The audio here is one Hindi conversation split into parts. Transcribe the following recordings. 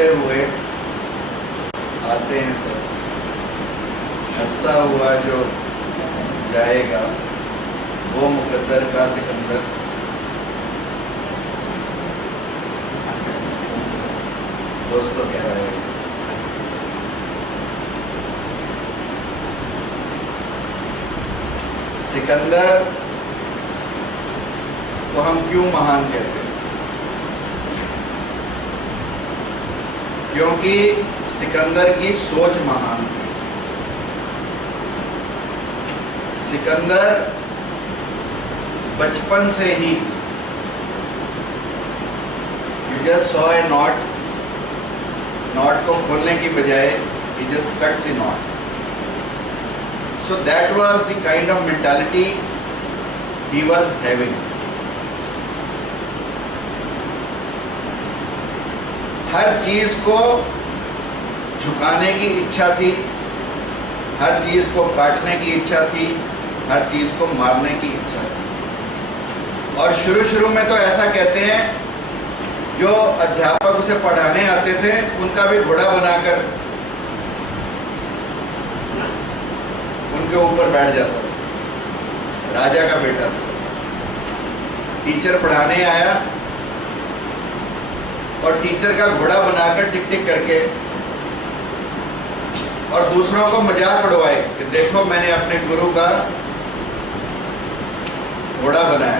रोते हुए आते हैं सब, हंसता हुआ जो जाएगा वो मुकद्दर का सिकंदर। दोस्तों कह रहे हैं सिकंदर को हम क्यों महान कहते हैं? क्योंकि सिकंदर की सोच महान थी। सिकंदर बचपन से ही, you just saw a knot, knot को खोलने की बजाय he just cut the knot. So that was the kind of mentality he was having. हर चीज को झुकाने की इच्छा थी, हर चीज को काटने की इच्छा थी, हर चीज को मारने की इच्छा थी। और शुरू में तो ऐसा कहते हैं, जो अध्यापक उसे पढ़ाने आते थे उनका भी घोड़ा बनाकर उनके ऊपर बैठ जाता था। राजा का बेटा था, टीचर पढ़ाने आया और टीचर का घोड़ा बनाकर टिक टिक करके और दूसरों को मजाक उड़वाए कि देखो मैंने अपने गुरु का घोड़ा बनाया।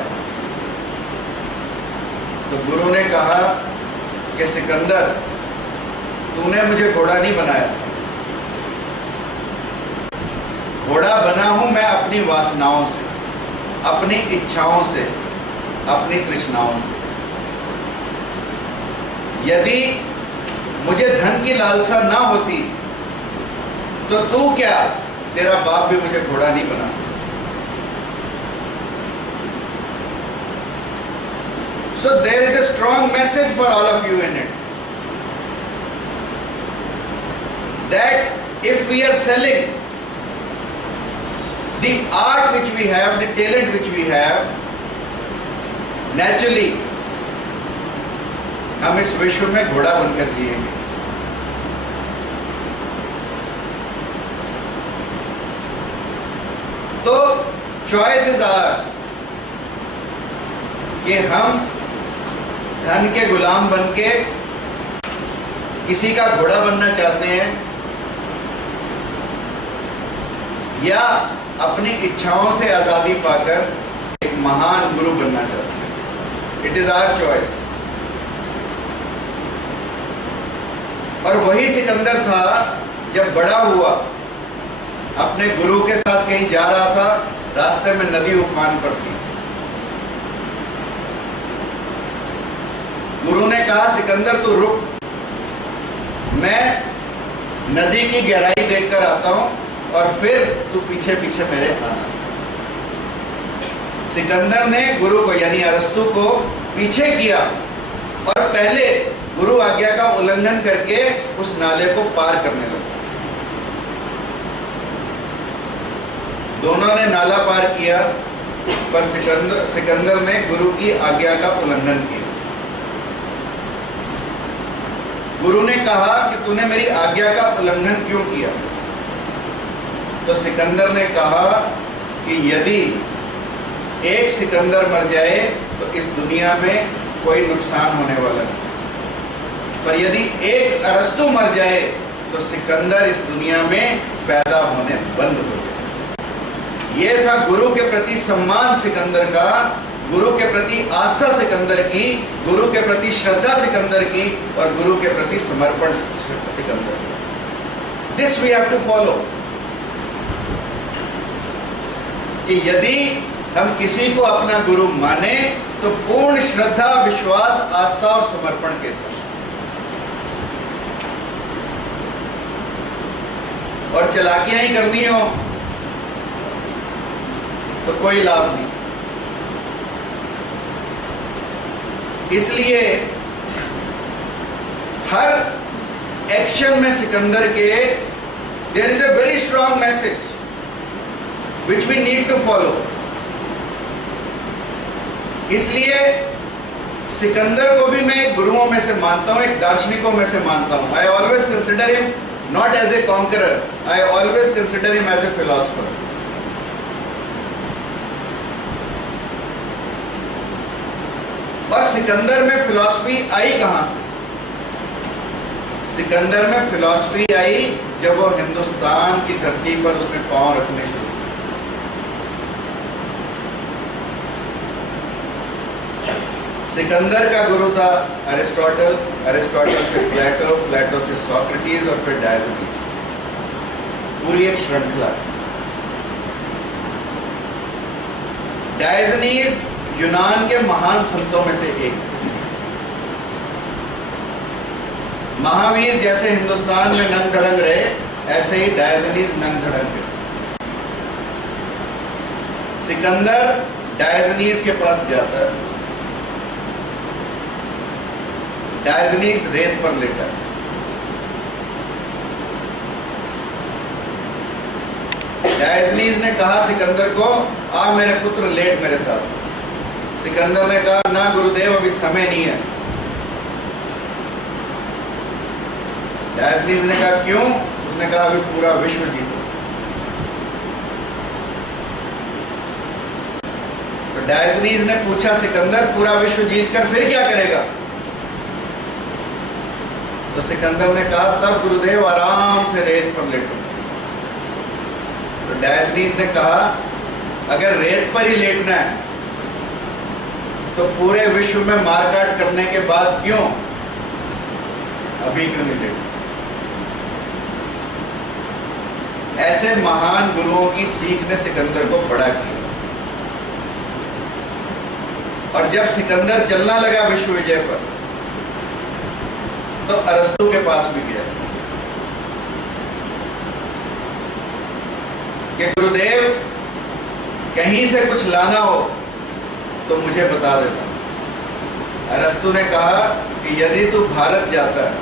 तो गुरु ने कहा कि सिकंदर, तूने मुझे घोड़ा नहीं बनाया, घोड़ा बना हूं मैं अपनी वासनाओं से, अपनी इच्छाओं से, अपनी तृष्णाओं से। यदि मुझे धन की लालसा ना होती तो तू क्या, तेरा बाप भी मुझे घोड़ा नहीं बना सकता। So there is a strong message for all of you in it, that if we are selling the art which we have, the talent which we have, naturally हम इस विश्व में घोड़ा बनकर जिएंगे। तो चॉइस इज आवर्स कि हम धन के गुलाम बनके किसी का घोड़ा बनना चाहते हैं या अपनी इच्छाओं से आजादी पाकर एक महान गुरु बनना चाहते हैं। It is our choice. और वही सिकंदर था, जब बड़ा हुआ अपने गुरु के साथ कहीं जा रहा था, रास्ते में नदी उफान पर थी। गुरु ने कहा, सिकंदर तू रुक, मैं नदी की गहराई देखकर आता हूं और फिर तू पीछे पीछे मेरे आना। सिकंदर ने गुरु को यानी अरस्तु को पीछे किया और पहले गुरु आज्ञा का उल्लंघन करके उस नाले को पार करने लगा। दोनों ने नाला पार किया, पर सिकंदर ने गुरु की आज्ञा का उल्लंघन किया। गुरु ने कहा कि तूने मेरी आज्ञा का उल्लंघन क्यों किया? तो सिकंदर ने कहा कि यदि एक सिकंदर मर जाए तो इस दुनिया में कोई नुकसान होने वाला नहीं, पर यदि एक अरस्तु मर जाए तो सिकंदर इस दुनिया में पैदा होने बंद हो जाए। यह था गुरु के प्रति सम्मान सिकंदर का, गुरु के प्रति आस्था सिकंदर की, गुरु के प्रति श्रद्धा सिकंदर की और गुरु के प्रति समर्पण सिकंदर की। This we have to follow, कि यदि हम किसी को अपना गुरु माने तो पूर्ण श्रद्धा, विश्वास, आस्था और समर्पण के साथ। और चालाकियां ही करनी हो तो कोई लाभ नहीं। इसलिए हर एक्शन में सिकंदर के there is a very strong message which we need to follow. इसलिए सिकंदर को भी मैं एक गुरुओं में से मानता हूं, एक दार्शनिकों में से मानता हूं। I always consider him not as a conqueror, I always consider him as a philosopher. और सिकंदर में फिलॉसफी आई कहां से? सिकंदर में फिलॉसफी आई जब वो हिंदुस्तान की धरती पर उसने पांव रखने शुरू किए। सिकंदर का गुरु था अरिस्टोटल, अरिस्टोटल से प्लेटो, प्लेटो से सोक्रेटिस और फिर डायोजनीस। पूरी एक श्रृंखला। डायोजनीस यूनान के महान संतों में से एक। महावीर जैसे हिंदुस्तान में नंग धड़ंग रहे, ऐसे ही डायोजनीस नंग धड़ंग रहे। सिकंदर डायोजनीस के पास जाता है, डायोजनीस रेत पर लेटा है। डायोजनीस ने कहा सिकंदर को, आ मेरे पुत्र लेट मेरे साथ। सिकंदर ने कहा, ना गुरुदेव अभी समय नहीं है। डायोजनीस ने कहा, क्यों? उसने कहा, अभी पूरा विश्व जीतो। तो डायोजनीस ने पूछा, सिकंदर पूरा विश्व जीत कर फिर क्या करेगा? तो सिकंदर ने कहा, तब गुरुदेव आराम से रेत पर लेटो। तो डायोजनीस ने कहा, अगर रेत पर ही लेटना है तो पूरे विश्व में मारकाट करने के बाद क्यों, अभी क्यों नहीं लेटना? ऐसे महान गुरुओं की सीख ने सिकंदर को बड़ा किया। और जब सिकंदर चलना लगा विश्व विजय पर, तो अरस्तु के पास भी गया कि गुरुदेव कहीं से कुछ लाना हो तो मुझे बता देना। अरस्तु ने कहा कि यदि तू भारत जाता है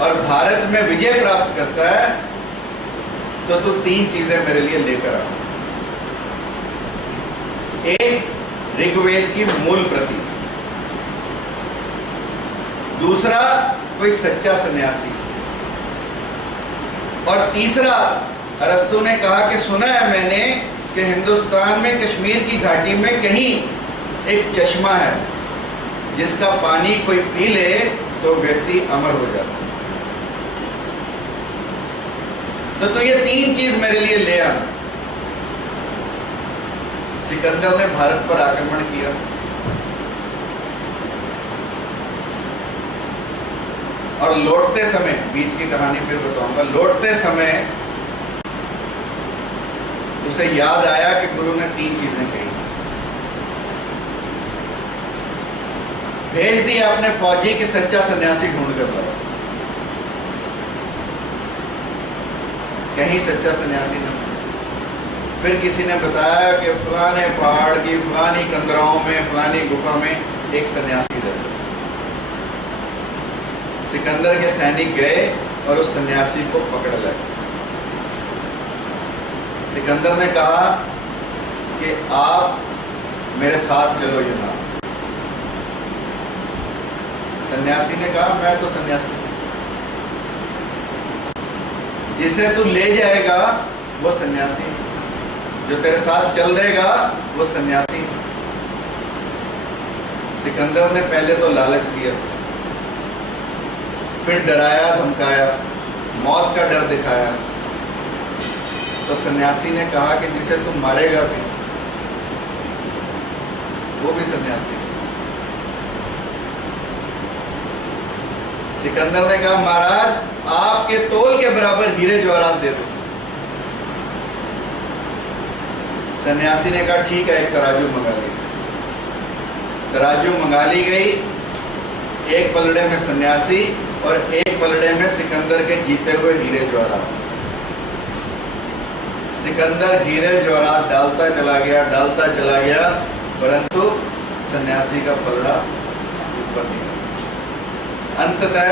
और भारत में विजय प्राप्त करता है तो तू 3 चीजें मेरे लिए लेकर आ। एक, ऋग्वेद की मूल प्रति। दूसरा, कोई सच्चा सन्यासी। और तीसरा, अरस्तु ने कहा कि सुना है मैंने कि हिंदुस्तान में कश्मीर की घाटी में कहीं एक चश्मा है जिसका पानी कोई पी ले तो व्यक्ति अमर हो जाता है। तो ये 3 चीज मेरे लिए ले आना। सिकंदर ने भारत पर आक्रमण किया। और लौटते समय, बीच की कहानी फिर बताऊंगा, लौटते समय उसे याद आया कि गुरु ने 3 चीजें कही। भेज दिया अपने फौजी के सच्चा सन्यासी ढूंढ कर लाओ। कहीं सच्चा सन्यासी न। फिर किसी ने बताया कि फलाने पहाड़ की फलानी कंदराओं में फलानी गुफा में एक सन्यासी रहता। सिकंदर के सैनिक गए और उस सन्यासी को पकड़ लाए। सिकंदर ने कहा कि आप मेरे साथ चलो यूनान। सन्यासी ने कहा, मैं तो सन्यासी, जिसे तू ले जाएगा वो सन्यासी, जो तेरे साथ चल देगा वो सन्यासी। सिकंदर ने पहले तो लालच दिया, फिर डराया धमकाया, मौत का डर दिखाया। तो सन्यासी ने कहा कि जिसे तुम मारेगा भी वो भी सन्यासी। सिकंदर ने कहा, महाराज आपके तोल के बराबर हीरे जवाहरात दे दो। सन्यासी ने कहा, ठीक है, एक तराजू मंगा ली। तराजू मंगा ली गई। एक पलड़े में सन्यासी और एक पलड़े में सिकंदर के जीते हुए हीरे जवाहरात। सिकंदर हीरे जवाहरात डालता चला गया, परंतु सन्यासी का पलड़ा ऊपर नहीं। अंततः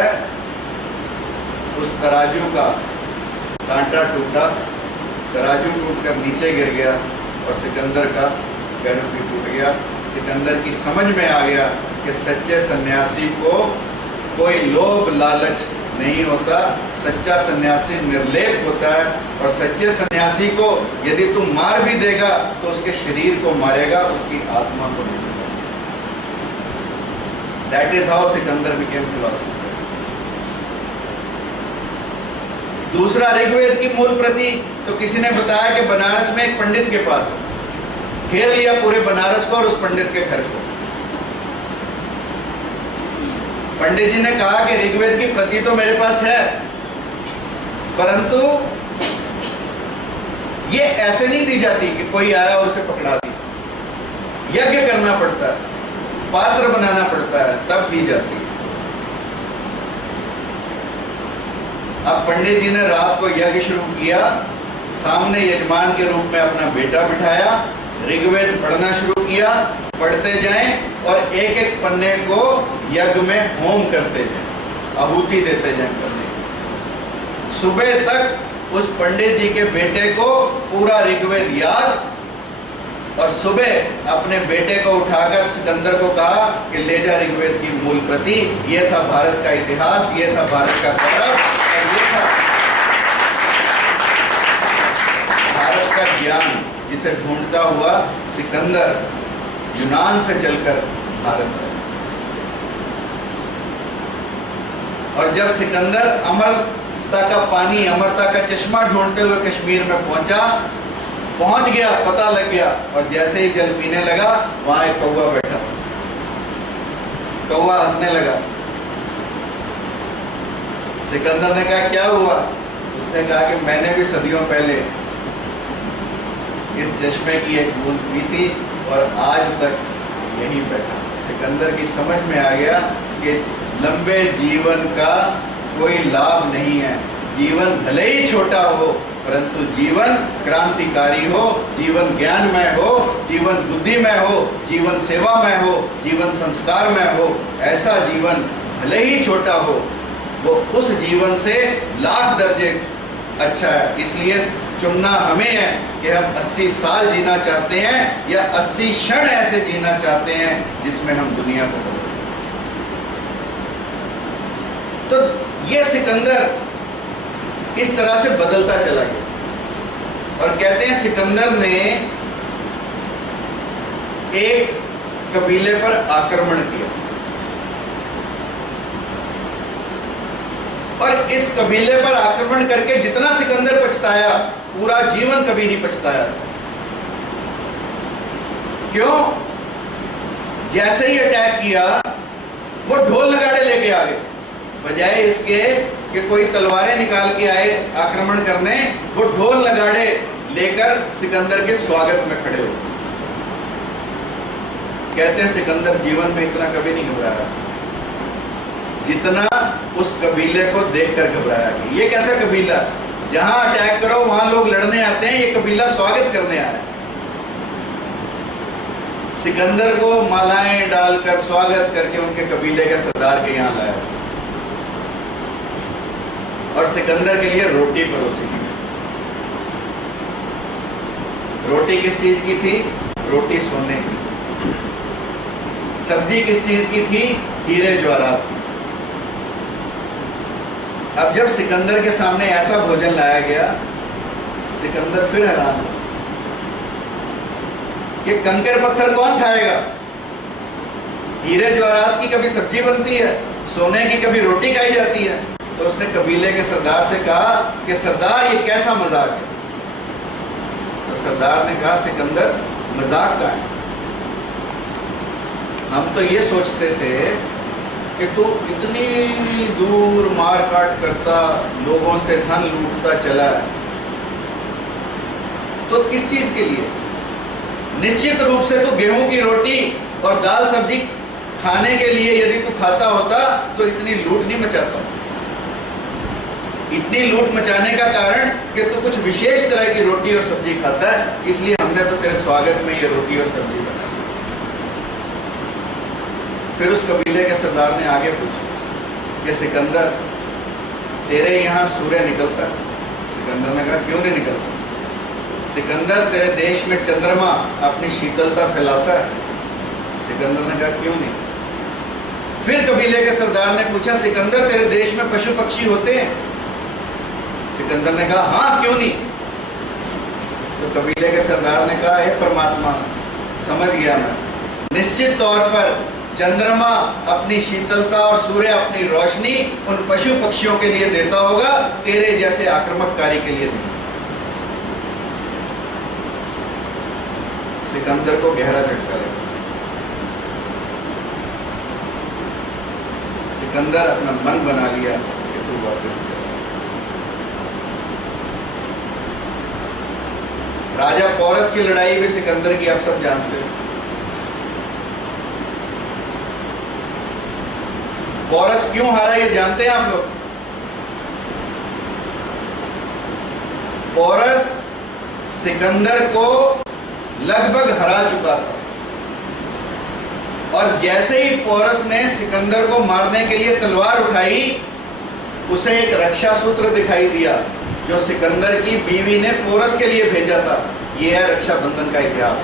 उस तराजू का कांटा टूटा, तराजू टूटकर नीचे गिर गया और सिकंदर का गर्भ भी टूट गया। सिकंदर की समझ में आ गया कि सच्चे सन्यासी को कोई लोभ लालच नहीं होता, सच्चा सन्यासी निर्लेप होता है, और सच्चे सन्यासी को यदि तू मार भी देगा तो उसके शरीर को मारेगा, उसकी आत्मा को नहीं मार सकता। That is how Sikandar became philosopher. दूसरा, ऋग्वेद की मूल प्रति तो किसी ने बताया कि बनारस में एक पंडित के पास है। घेर लिया पूरे बनारस को और उस पंडित के घर को। पंडित जी ने कहा कि ऋग्वेद की प्रति तो मेरे पास है, परंतु ये ऐसे नहीं दी जाती कि कोई आया और उसे पकड़ा दी। यज्ञ करना पड़ता है, पात्र बनाना पड़ता है, तब दी जाती है। अब पंडित जी ने रात को यज्ञ शुरू किया, सामने यजमान के रूप में अपना बेटा बिठाया, ऋग्वेद पढ़ना शुरू किया, पढ़ते जाएं और एक एक पन्ने को यज्ञ में होम करते जाएं, आहुति देते जाएं पन्ने। सुबह तक उस पंडित जी के बेटे को पूरा ऋग्वेद याद, और सुबह अपने बेटे को उठाकर सिकंदर को कहा कि ले जा ऋग्वेद की मूल प्रति। ये था भारत का इतिहास, ये था भारत का गौरव, और ये था भारत का ज्ञान, जिसे ढूंढता हुआ सिकंदर यूनान से चलकर भारत आया। और जब सिकंदर अमरता का पानी, अमरता का चश्मा ढूंढते हुए कश्मीर में पहुंच गया, पता लग गया, और जैसे ही जल पीने लगा वहां एक कौवा बैठा। कौवा हंसने लगा। सिकंदर ने कहा क्या हुआ? उसने कहा कि मैंने भी सदियों पहले इस चश्मे की एक बूंद पी थी और आज तक यहीं बैठा। सिकंदर की समझ में आ गया कि लंबे जीवन का कोई लाभ नहीं है। जीवन भले ही छोटा हो, परंतु जीवन क्रांतिकारी हो, जीवन ज्ञानमय हो, जीवन बुद्धिमय हो, जीवन सेवामय हो, जीवन संस्कारमय हो। ऐसा जीवन भले ही छोटा हो, वो उस जीवन से लाख दर्जे अच्छा है। इसलिए चुनना हमें है कि हम 80 साल जीना चाहते हैं या 80 क्षण ऐसे जीना चाहते हैं जिसमें हम दुनिया को बदलें। तो ये सिकंदर इस तरह से बदलता चला गया। और कहते हैं सिकंदर ने एक कबीले पर आक्रमण किया, और इस कबीले पर आक्रमण करके जितना सिकंदर पछताया, पूरा जीवन कभी नहीं पछताया था। क्यों? जैसे ही अटैक किया वो ढोल नगाड़े लेके आ गए, बजाय इसके कि कोई तलवारें निकाल के आए आक्रमण करने, वो ढोल नगाड़े लेकर सिकंदर के स्वागत में खड़े हो। कहते हैं सिकंदर जीवन में इतना कभी नहीं घबराया जितना उस कबीले को देखकर घबराया। कि ये कैसा कबीला, जहां अटैक करो वहां लोग लड़ने आते हैं, ये कबीला स्वागत करने आया। सिकंदर को मालाएं डालकर स्वागत करके उनके कबीले के सरदार के यहां लाया, और सिकंदर के लिए रोटी परोसी गई। रोटी किस चीज की थी? रोटी सोने की। सब्जी किस चीज की थी? हीरे जवाहरात की। अब जब सिकंदर के सामने ऐसा भोजन लाया गया, सिकंदर फिर हैरान हो कि कंकड़ पत्थर कौन खाएगा? हीरे जवाहरात की कभी सब्जी बनती है, सोने की कभी रोटी खाई जाती है। तो उसने कबीले के सरदार से कहा कि सरदार ये कैसा मजाक है? तो सरदार ने कहा सिकंदर मजाक का है, हम तो ये सोचते थे कि तू इतनी दूर मार काट करता, लोगों से धन लूटता चला है, तो किस चीज के लिए? निश्चित रूप से तू गेहूं की रोटी और दाल सब्जी खाने के लिए यदि तू खाता होता तो इतनी लूट नहीं मचाता। इतनी लूट मचाने का कारण कि तू कुछ विशेष तरह की रोटी और सब्जी खाता है, इसलिए हमने तो तेरे स्वागत में ये रोटी और सब्जी बनाई। फिर उस कबीले के सरदार ने आगे पूछा कि सिकंदर तेरे यहाँ सूर्य निकलता है? सिकंदर ने कहा क्यों नहीं निकलता? सिकंदर तेरे देश में चंद्रमा अपनी शीतलता फैलाता है? सिकंदर ने कहा क्यों नहीं? फिर कबीले के सरदार ने पूछा, सिकंदर तेरे देश में पशु पक्षी होते हैं? सिकंदर ने कहा, हाँ क्यों नहीं। तो कबीले के सरदार ने कहा, हे परमात्मा, समझ गया मैं, निश्चित तौर पर चंद्रमा अपनी शीतलता और सूर्य अपनी रोशनी उन पशु पक्षियों के लिए देता होगा, तेरे जैसे आक्रामककारी के लिए नहीं। सिकंदर को गहरा झटका लगा। सिकंदर अपना मन बना लिया कि तू वापस जा। राजा पोरस की लड़ाई भी सिकंदर की आप सब जानते हो। पोरस क्यों हारा ये जानते हैं आप लोग? पोरस सिकंदर को लगभग हरा चुका था, और जैसे ही पोरस ने सिकंदर को मारने के लिए तलवार उठाई, उसे एक रक्षा सूत्र दिखाई दिया जो सिकंदर की बीवी ने पोरस के लिए भेजा था। यह है रक्षाबंधन का इतिहास।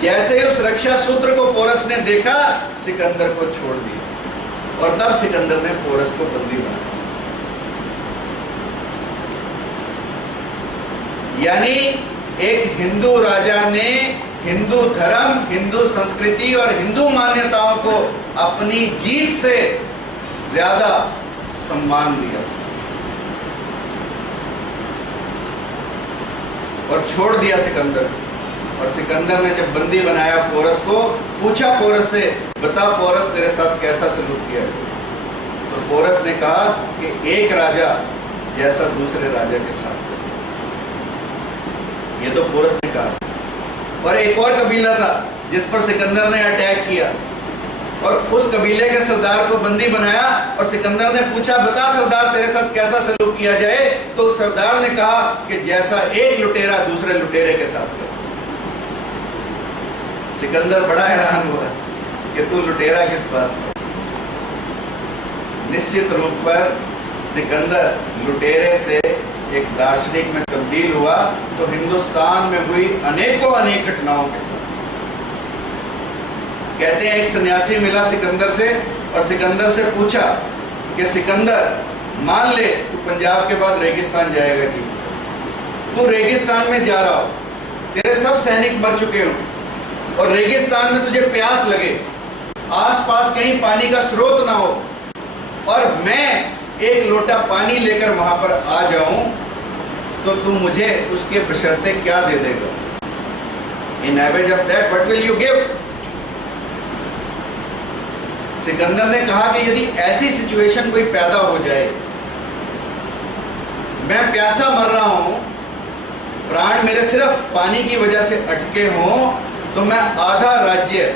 जैसे ही उस रक्षा सूत्र को पोरस ने देखा, सिकंदर को छोड़ दिया, और तब सिकंदर ने पोरस को बंदी बनाया। यानी एक हिंदू राजा ने हिंदू धर्म, हिंदू संस्कृति और हिंदू मान्यताओं को अपनी जीत से ज्यादा सम्मान दिया और छोड़ दिया सिकंदर। और सिकंदर ने जब बंदी बनाया पोरस को, पूछा पोरस से, बता पोरस तेरे साथ कैसा सलूक किया? तो पोरस ने कहा कि एक राजा जैसा दूसरे राजा के साथ। ये तो पोरस ने कहा। और एक और कबीला था जिस पर सिकंदर ने अटैक किया, और उस कबीले के सरदार को बंदी बनाया, और सिकंदर ने पूछा, बता सरदार तेरे साथ कैसा सलूक किया जाए? तो सरदार ने कहा कि जैसा एक लुटेरा दूसरे लुटेरे के साथ करे। सिकंदर बड़ा हैरान हुआ कि तू लुटेरा किस बात का? निश्चित रूप पर सिकंदर लुटेरे से एक दार्शनिक में तब्दील हुआ, तो हिंदुस्तान में हुई अनेकों अनेक घटनाओं के साथ। कहते हैं एक सन्यासी मिला सिकंदर से, और सिकंदर से पूछा कि सिकंदर, मान ले तू पंजाब के बाद रेगिस्तान जाएगा कि तू रेगिस्तान में जा रहा हो, तेरे सब सैनिक मर चुके हो, और रेगिस्तान में तुझे प्यास लगे, आसपास कहीं पानी का स्रोत ना हो, और मैं एक लोटा पानी लेकर वहां पर आ जाऊं, तो तू मुझे उसके बशर्ते क्या दे देगा? इन average of that what will you give? Sikandar ने कहा कि यदि ऐसी सिचुएशन कोई पैदा हो जाए, मैं प्यासा मर रहा हूं, प्राण मेरे सिर्फ पानी की वजह से अटके हों, तो मैं आधा राज्य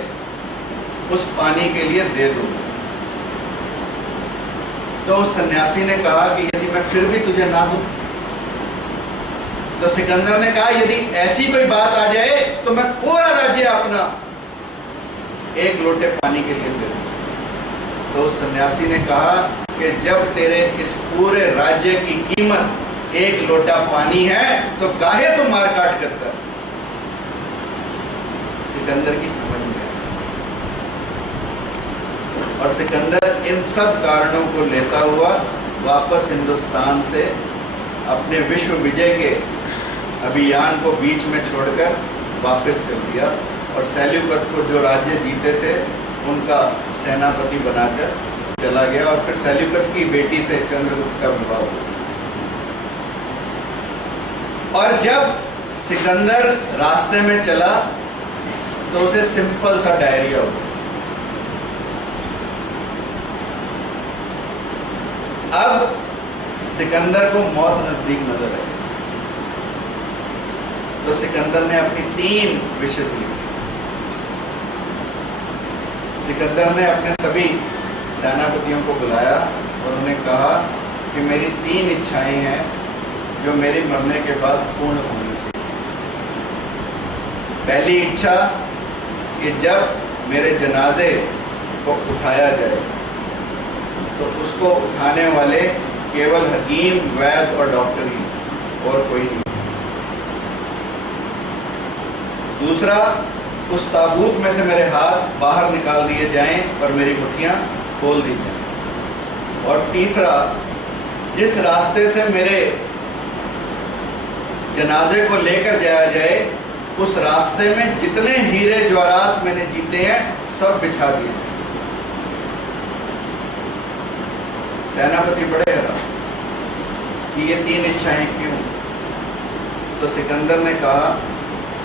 उस पानी के लिए दे दूं। तो उस सन्यासी ने कहा कि यदि मैं फिर भी तुझे ना दूं? तो सिकंदर ने कहा, यदि ऐसी कोई बात आ जाए तो मैं पूरा राज्य अपना एक लोटे पानी के लिए दे दूं। तो उस सन्यासी ने कहा कि जब तेरे इस पूरे राज्य की कीमत एक लोटा पानी है, तो काहे तू मार काट करता है? सिकंदर की समझ में, और सिकंदर इन सब कारणों को लेता हुआ वापस हिंदुस्तान से अपने विश्व विजय के अभियान को बीच में छोड़कर वापस चल दिया, और सेल्यूकस को जो राज्य जीते थे उनका सेनापति बनाकर चला गया, और फिर सेल्यूकस की बेटी से चंद्रगुप्त का विवाह हुआ। और जब सिकंदर रास्ते में चला तो उसे सिंपल सा डायरिया हुआ। अब सिकंदर को मौत नजदीक नजर आई, तो सिकंदर ने अपनी 3 विशेष लिखी। सिकंदर ने अपने सभी सेनापतियों को बुलाया और उन्हें कहा कि मेरी 3 इच्छाएं हैं जो मेरी मरने के बाद पूर्ण होनी चाहिए। पहली इच्छा कि जब मेरे जनाजे को उठाया जाए तो उसको उठाने वाले केवल हकीम, वैद्य और डॉक्टर ही, और कोई नहीं। दूसरा उस ताबूत में से मेरे हाथ बाहर निकाल दिए जाएं और मेरी मुट्ठियां खोल दी जाएं। और तीसरा, जिस रास्ते से मेरे जनाजे को लेकर जाया जाए, उस रास्ते में जितने हीरे जवाहरात मैंने जीते हैं सब बिछा दिए जाए। सेनापति बड़े हैरान कि ये 3 इच्छाएं क्यों? तो सिकंदर ने कहा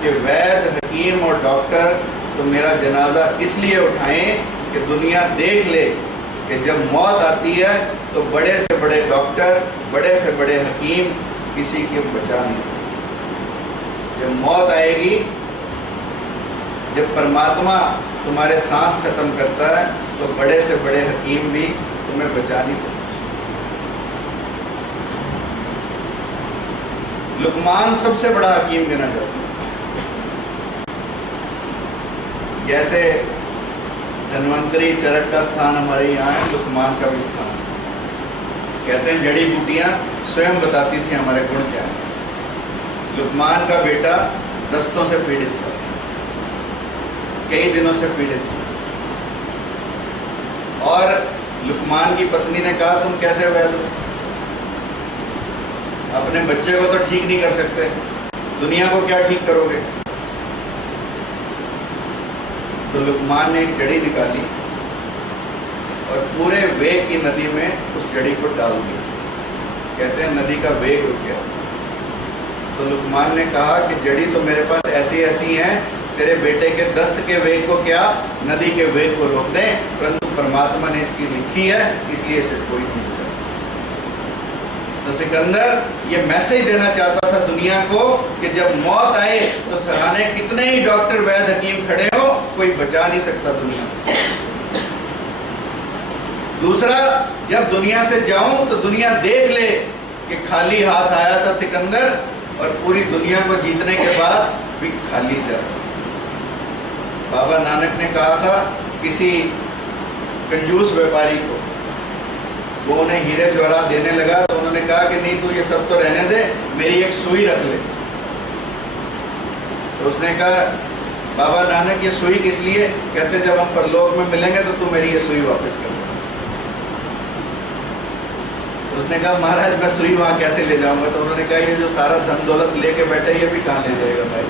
कि वैद्य, हकीम और डॉक्टर तो मेरा जनाजा इसलिए उठाएं कि दुनिया देख ले कि जब मौत आती है तो बड़े से बड़े डॉक्टर, बड़े से बड़े हकीम किसी को बचा नहीं सकते। जब मौत आएगी, जब परमात्मा तुम्हारे सांस खत्म करता है, तो बड़े से बड़े हकीम भी तुम्हें बचा नहीं सकते। लुकमान सबसे बड़ा हकीम गिना जाता है। जैसे धन्वंतरी, चरक का स्थान हमारे यहाँ है, लुकमान का भी स्थान। कहते हैं जड़ी बूटियां स्वयं बताती थी हमारे गुण क्या है। लुकमान का बेटा दस्तों से पीड़ित था, कई दिनों से पीड़ित था, और लुकमान की पत्नी ने कहा तुम कैसे वैद्य हो? अपने बच्चे को तो ठीक नहीं कर सकते, दुनिया को क्या ठीक करोगे? तो लुकमान ने एक जड़ी निकाली और पूरे वेग की नदी में उस जड़ी को डाल दिया। कहते हैं नदी का वेग रुक गया। तो लुकमान ने कहा कि जड़ी तो मेरे पास ऐसी ऐसी हैं, तेरे बेटे के दस्त के वेग को क्या, नदी के वेग को रोक दें, परंतु परमात्मा ने इसकी लिखी है, इसलिए इसे कोई नहीं बचा सकता। तो सिकंदर ये मैसेज देना चाहता था दुनिया को कि जब मौत आए तो सराहने कितने ही डॉक्टर, वैद्य, हकीम खड़े हो, कोई बचा नहीं सकता दुनिया। दूसरा, जब दुनिया से जाऊं तो दुनिया देख ले कि खाली हाथ आया था सिकंदर, और पूरी दुनिया को जीतने के बाद भी खाली जा। बाबा नानक ने कहा था किसी कंजूस व्यापारी को, वो उन्हें हीरे जवाहरात देने लगा, तो उन्होंने कहा कि नहीं, तू ये सब तो रहने दे, मेरी एक सुई रख ले। तो उसने कहा बाबा नानक ये सुई किस लिए? कहते जब हम परलोक में मिलेंगे तो तू मेरी ये सुई वापस कर दे। उसने कहा महाराज मैं सुई वहां कैसे ले जाऊंगा? तो उन्होंने कहा ये जो सारा धन दौलत लेके बैठे ये भी कहाँ ले जाएगा भाई,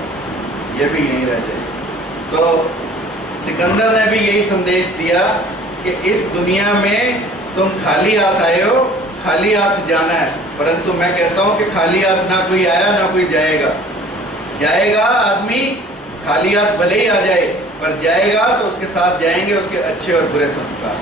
ये भी यहीं रह जाएगा। तो सिकंदर ने भी यही संदेश दिया कि इस दुनिया में तुम खाली हाथ आए हो, खाली हाथ जाना है, परंतु मैं कहता हूं कि खाली हाथ ना कोई आया ना कोई जाएगा। जाएगा आदमी, खाली हाथ भले ही आ जाए, पर जाएगा तो उसके साथ जाएंगे उसके अच्छे और बुरे संस्कार।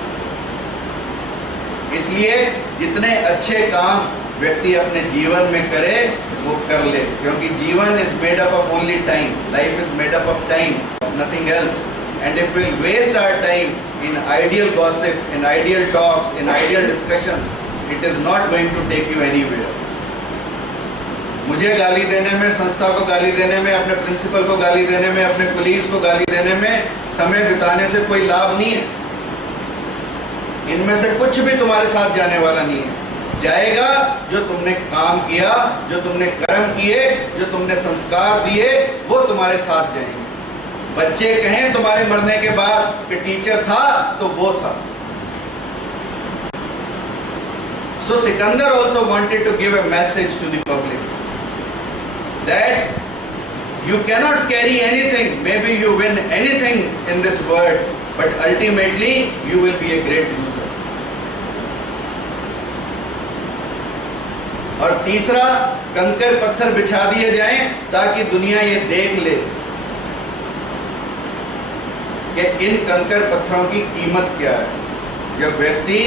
इसलिए जितने अच्छे काम व्यक्ति अपने जीवन में करे वो कर ले, क्योंकि जीवन is made up of only time, life is made up of time, of nothing else. And if we'll waste our time in ideal gossip, in ideal talks, in ideal discussions, it is not going to take you anywhere. मुझे गाली देने में, संस्था को गाली देने में, अपने प्रिंसिपल को गाली देने में, अपने कोलीग्स को गाली देने में समय बिताने से कोई लाभ नहीं है। इनमें से कुछ भी तुम्हारे साथ जाने वाला नहीं है। जाएगा जो तुमने काम किया, जो तुमने कर्म किए, जो तुमने संस्कार दिए, वो तुम्हारे साथ जाएंगे। बच्चे कहें तुम्हारे मरने के बाद कि टीचर था तो वो था। So Sikandar also wanted to give a message to the public that you cannot carry anything, maybe you win anything in this world, but ultimately you will be a great loser. और तीसरा, कंकर पत्थर बिछा दिए जाएं ताकि दुनिया ये देख ले कि इन कंकर पत्थरों की कीमत क्या है। जब व्यक्ति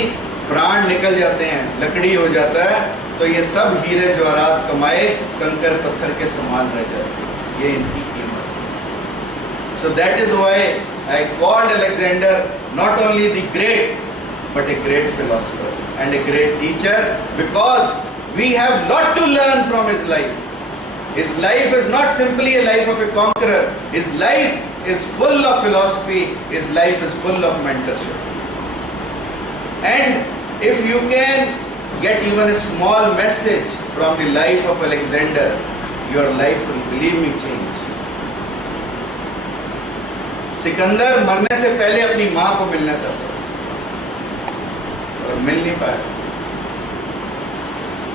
प्राण निकल जाते हैं, लकड़ी हो जाता है, तो ये सब हीरे जवाहरात कमाए कंकर पत्थर के समान रह जाते हैं। ये इनकी कीमत। So that is why I called Alexander not only the great but a great philosopher and a great teacher, because we have lot to learn from his life. His life is not simply a life of a conqueror. His life is full of philosophy. His life is full of mentorship. And if you can get even a small message from the life of Alexander, your life will, believe me, change. Sikandar मरने से पहले अपनी मां को मिलना चाहता और मिल नहीं पाया,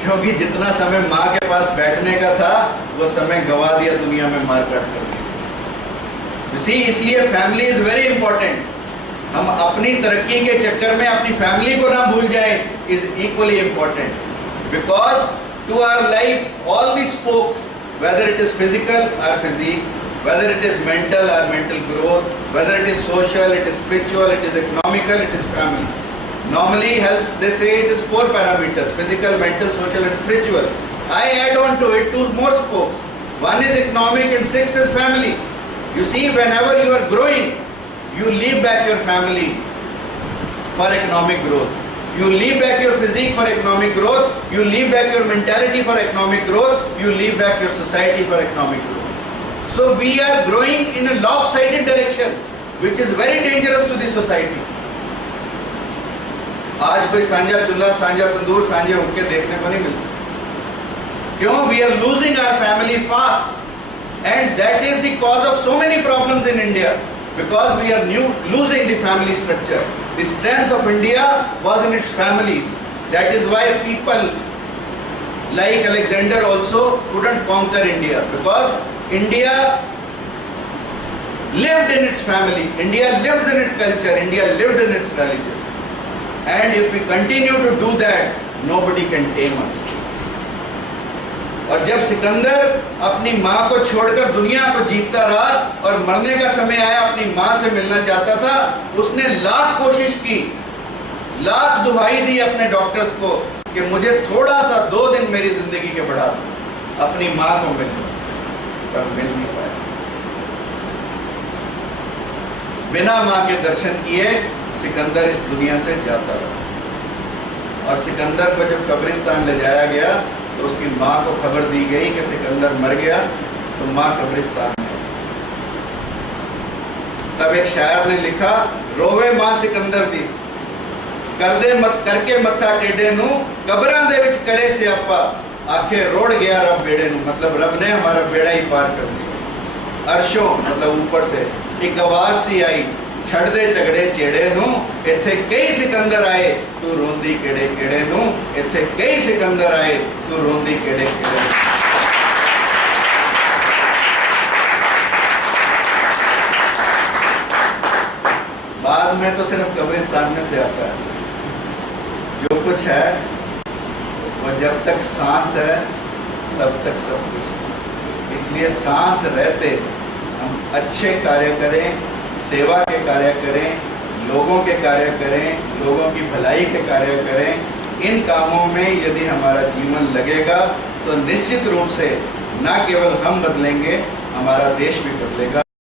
क्योंकि जितना समय मां के पास बैठने का था वो समय गवा दिया दुनिया में मारकाट कर दी। इसलिए फैमिली इज वेरी इंपॉर्टेंट। हम अपनी तरक्की के चक्कर में अपनी फैमिली को ना भूल जाए, is equally important, because to our life all the spokes, whether it is physical or physique, whether it is mental or mental growth, whether it is social, it is spiritual, it is economical, it is family. Normally health, they say it is 4 parameters: physical, mental, social and spiritual. I add on to it 2 more spokes. One is economic and 6th is family. You see, whenever you are growing, you leave back your family for economic growth. You leave back your physique for economic growth. You leave back your mentality for economic growth. You leave back your society for economic growth. So we are growing in a lopsided direction, which is very dangerous to the society. आज कोई सांझा चूल्हा, सांझा तंदूर, सांझे हुक्के देखने को नहीं मिलते। क्यों? We are losing our family fast, and that is the cause of so many problems in India, because we are losing the family structure. The strength of India was in its families. That is why people like Alexander also couldn't conquer India, because India lived in its family, India lives in its culture, India lived in its religion. And if we continue to do that, nobody can tame us. और जब सिकंदर अपनी माँ को छोड़कर दुनिया को जीतता रहा और मरने का समय आया, अपनी माँ से मिलना चाहता था, उसने लाख कोशिश की, लाख दुहाई दी अपने डॉक्टर्स को कि मुझे थोड़ा सा 2 दिन मेरी जिंदगी के बढ़ा दो, अपनी माँ को मिल लो, पर मिल नहीं पाया। बिना माँ के दर्शन किए सिकंदर इस दुनिया से जाता रहा। और सिकंदर को जब कब्रिस्तान ले जाया गया तो उसकी माँ को खबर दी गई कि सिकंदर मर गया, तो माँ कब्रिस्तान में। तब एक शायर ने लिखा, रोवे माँ सिकंदर दी, कर दे मत करके मत्था टेढ़े नू, कब्रां दे विच करे स्यापा, आखे रोड़ गया रब बेड़े नू। मतलब रब ने हमारा बेड़ा ही पार कर दिया। अर्शों मतलब ऊपर से एक आवाज सी आई, छड़ दे झगड़े चेड़े नू, इत्थे कई सिकंदर आए, तू रोंदी केड़े केड़े नू, इत्थे कई सिकंदर आए, तू रोंदी केड़े केड़े। बाद में तो सिर्फ कब्रिस्तान में से आता है। जो कुछ है वो जब तक सांस है तब तक सब कुछ है। इसलिए सांस रहते हम अच्छे कार्य करें, सेवा के कार्य करें, लोगों के कार्य करें, लोगों की भलाई के कार्य करें। इन कामों में यदि हमारा जीवन लगेगा तो निश्चित रूप से न केवल हम बदलेंगे, हमारा देश भी बदलेगा।